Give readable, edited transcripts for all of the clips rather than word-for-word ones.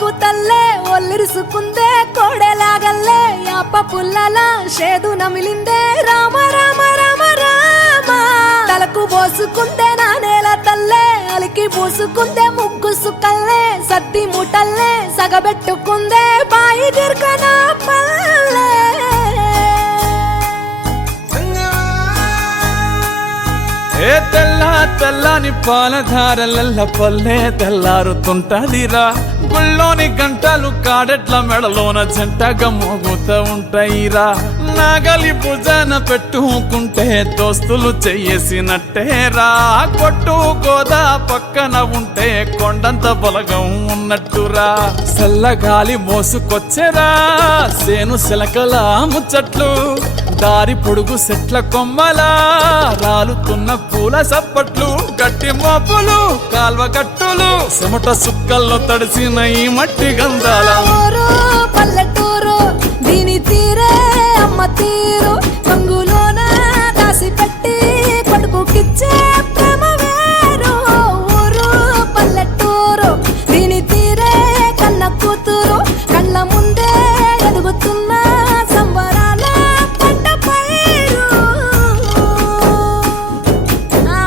కూతల్లే ఒల్లిరుసుకుందే కోడెలాగల్లే యాప పుల్లల షేదు నమిలిందే రామ రామ రామ రామ తలకు పోసుకుందే నా నేల తల్లే అలికి పూసుకుందే ముగ్గు సుక్కల్లే సద్ది ముటల్లే సగబెట్టుకుందే బాయి దిర్కన పల్లె ఏ తెల్ల తెల్లని పాలధారలల్ల పల్లె తెల్లారుతుంటదిరా గుళ్ళోని గంటలు కాడెట్ల మెడలోన జంటగా మోగుతూ ఉంటాయిరా నాగలి భుజాన పెట్టుకుంటే దోస్తులు చెయ్యేసినట్టేరా కొట్టు గోదా పక్కన ఉంటే కొండంత బలగం ఉన్నట్టురా చల్లగాలి మోసుకొచ్చెరా సేను శిలకల ముచ్చట్లు దారి పొడుగు సెట్ల కొమ్మలా రాలుతున్న పూల సప్పట్లు గట్టి మోపులు కాల్వ గట్టులు చెమట సుక్కల్లో తడిసిన ఈ మట్టి గంధాల పల్లెటూరు దీని తీరే అమ్మ తీరు కంగులోన దాసి పెట్టి కొడుకుకిచ్చే ప్రేమ వేరు ఊరు పల్లెటూరు దీని తీరే కన్న కూతురు కళ్ళ ముందే ఎదుగుతున్న సంబరాల పంట పైరు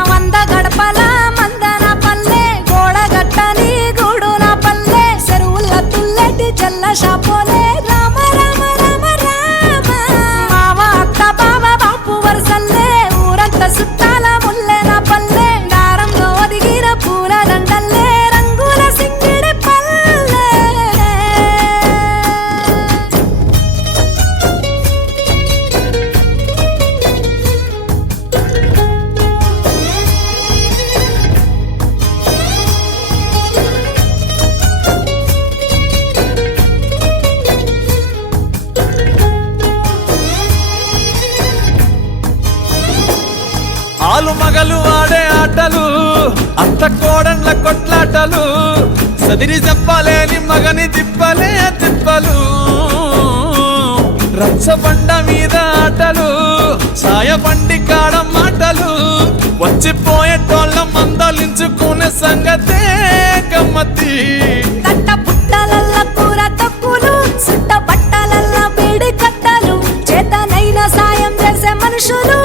వంద గడపల మందన పల్లె గోడ గట్టని గూడు నా పల్లె చెరువుల తుల్లటి జల్ల షాపోలే రామ రామ రామ రామ మామ అత్త బావ బాపు వరసల్లే ఊరంత సుట్టాల ముల్లె నా పల్లె దారంలో ఒదిగిన పూల దండల్లే రంగుల సింగిడి పల్లె ఆలు మగలు ఆడే ఆటలు అత్త కోడన్ల కొట్లాటలు సదిరి చెప్పలేని మగని తిప్పలే తిప్పలు రచ్చబండ మీద ఆటలు ఛాయబండి కాడ మాటలు వచ్చిపోయేటోళ్ళ మందలించుకునే సంగతే గమ్మతి తట్ట పుట్టలల్ల కూర తక్కులు సుట్ట బట్టలల్ల వేడి కట్టలు చేతనైన సాయం చేసే మనుషులు